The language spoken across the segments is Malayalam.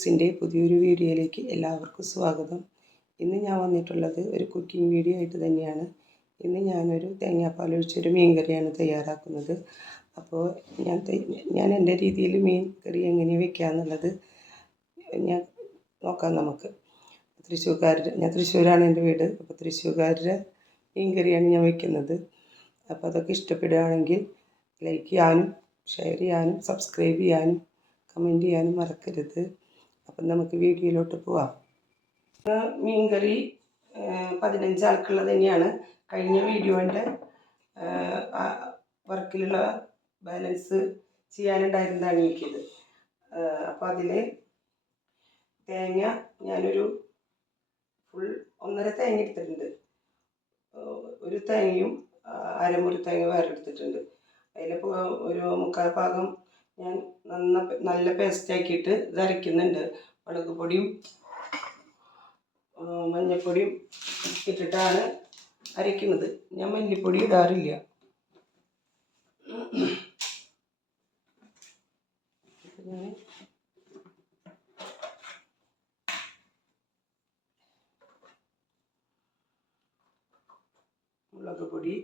കുക്സിൻ്റെ പുതിയൊരു വീഡിയോയിലേക്ക് എല്ലാവർക്കും സ്വാഗതം. ഇന്ന് ഞാൻ വന്നിട്ടുള്ളത് ഒരു കുക്കിംഗ് വീഡിയോ ആയിട്ട് തന്നെയാണ്. ഇന്ന് ഞാനൊരു തേങ്ങാപ്പാൽ ഒഴിച്ചൊരു മീൻ കറിയാണ് തയ്യാറാക്കുന്നത്. അപ്പോൾ ഞാൻ എൻ്റെ രീതിയിൽ മീൻ കറി എങ്ങനെ വയ്ക്കാമെന്നുള്ളത് ഞാൻ നോക്കാം. നമുക്ക് ഞാൻ തൃശ്ശൂരാണ് എൻ്റെ വീട്. അപ്പോൾ തൃശ്ശൂർക്കാരുടെ മീൻ കറിയാണ് ഞാൻ വയ്ക്കുന്നത്. അപ്പോൾ അതൊക്കെ ഇഷ്ടപ്പെടുകയാണെങ്കിൽ ലൈക്ക് ചെയ്യാനും ഷെയർ ചെയ്യാനും സബ്സ്ക്രൈബ് ചെയ്യാനും കമൻറ്റ് ചെയ്യാനും മറക്കരുത്. അപ്പം നമുക്ക് വീഡിയോയിലോട്ട് പോവാം. മീൻ കറി 15 ആൾക്കുള്ളത് തന്നെയാണ്. കഴിഞ്ഞ വീഡിയോൻ്റെ വർക്കിലുള്ള ബാലൻസ് ചെയ്യാനുണ്ടായിരുന്നതാണ് എനിക്കിത്. അപ്പോൾ അതിൽ തേങ്ങ ഞാനൊരു ഫുൾ 1.5 തേങ്ങ എടുത്തിട്ടുണ്ട്. ഒരു തേങ്ങയും അരമുറി തേങ്ങ വേറെ എടുത്തിട്ടുണ്ട്. അതിലിപ്പോൾ ഒരു 3/4 ഭാഗം ഞാൻ നല്ല പേസ്റ്റാക്കിയിട്ട് ഇത് അരയ്ക്കുന്നുണ്ട്. മുളക് പൊടിയും മഞ്ഞൾപ്പൊടിയും ഇട്ടിട്ടാണ് അരയ്ക്കുന്നത്. ഞാൻ മല്ലിപ്പൊടി ഇടാറില്ല. ഞാൻ മുളക് പൊടി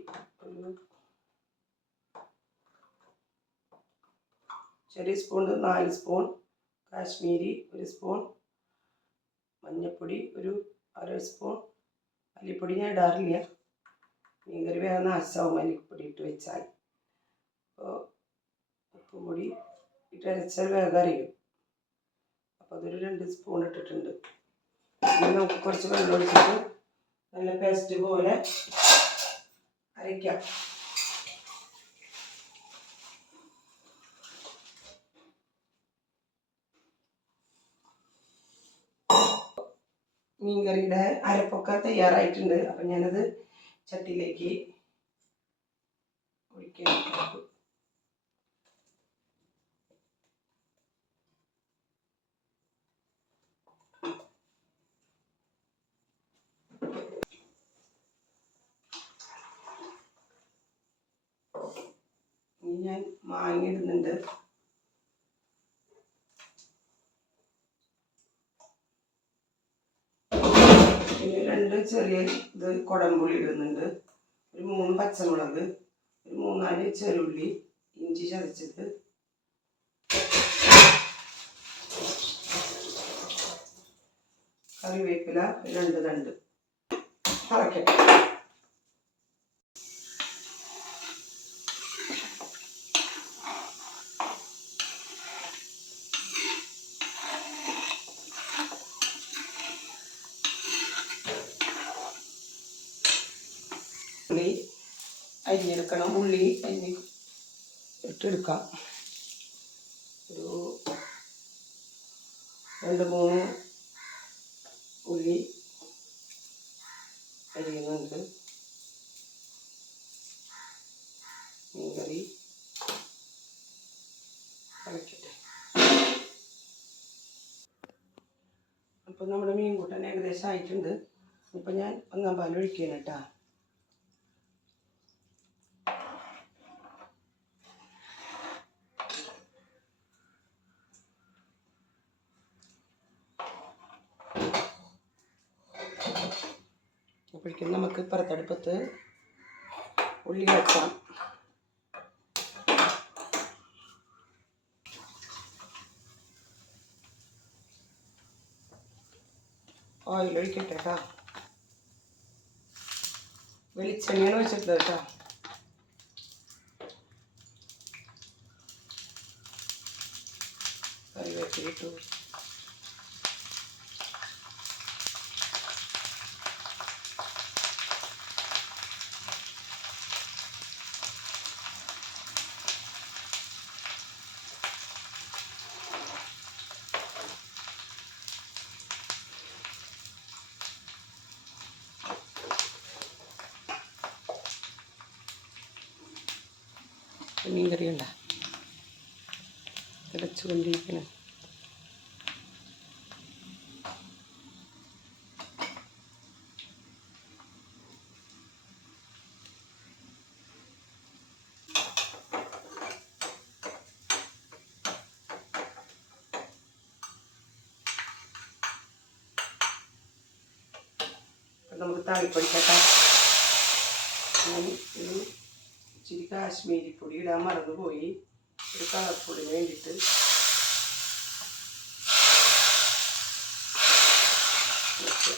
ഒരു ചെറിയ സ്പൂൺ 4 സ്പൂൺ, കാശ്മീരി 1 സ്പൂൺ, മഞ്ഞൾപ്പൊടി ഒരു 1/2 സ്പൂൺ. മല്ലിപ്പൊടി ഞാൻ ഇടാറില്ല. മീൻകറി വേഗം നാശമാവും മല്ലിപ്പൊടി ഇട്ട് വെച്ചാൽ. അപ്പോൾ ഉപ്പും പൊടി ഇട്ട് അരച്ചാൽ വേഗം അറിയും. അപ്പോൾ അതൊരു 2 സ്പൂൺ ഇട്ടിട്ടുണ്ട്. ഇനി നമുക്ക് കുറച്ച് വെള്ളം ഒഴിച്ചിട്ട് നല്ല പേസ്റ്റ് പോലെ അരയ്ക്കാം. മീൻകറിയുടെ അരപ്പൊക്കെ തയ്യാറായിട്ടുണ്ട്. അപ്പം ഞാനത് ചട്ടിയിലേക്ക് ഒഴിക്കാം. ഇനി ഞാൻ മാങ്ങ ഇടുന്നുണ്ട്. പിന്നെ 2 ചെറിയ കുടംപുളി ഇടുന്നുണ്ട്. ഒരു 3 പച്ചമുളക്, ഒരു 3-4 ചെറുള്ളി, ഇഞ്ചി ചതച്ചത്, കറിവേപ്പില 2 തണ്ട്. തിളക്കട്ടെ. ഉള്ളി അരിഞ്ഞെടുക്കണം. ഉള്ളി അരിഞ്ഞ് ഇട്ടെടുക്കാം. ഒരു 2-3 ഉള്ളി അരിയുന്നുണ്ട്. മീൻകറി കളക്കട്ടെ. അപ്പോൾ നമ്മുടെ മീൻ കൂട്ടാൻ ഏകദേശം ആയിട്ടുണ്ട്. ഇപ്പം ഞാൻ 1 പാൽ ഒഴിക്കുകയാണ് കേട്ടോ. അപ്പോഴേക്കും നമുക്ക് പുറത്തടുപ്പത്ത് ഉള്ളി വെക്കാം. ഓയിൽ ഒഴിക്കട്ടെ കേട്ടോ. വെളിച്ചെണ്ണയാണ് ഒഴിച്ചിട്ടത് കേട്ടോ. കറിവേപ്പില ഇട്ടു. മീൻ കറി ഉണ്ട തിളച്ചുകൊണ്ടിരിക്കണം. അപ്പം നമുക്ക് താളിപ്പൊടിക്കട്ടെ. ഞാൻ ഒരു ഇച്ചിരി കാശ്മീരി പൊടി ഇടാൻ മറന്നുപോയി, ഒരു കളർഫുള്ളിന് വേണ്ടിയിട്ട്. ഓക്കെ.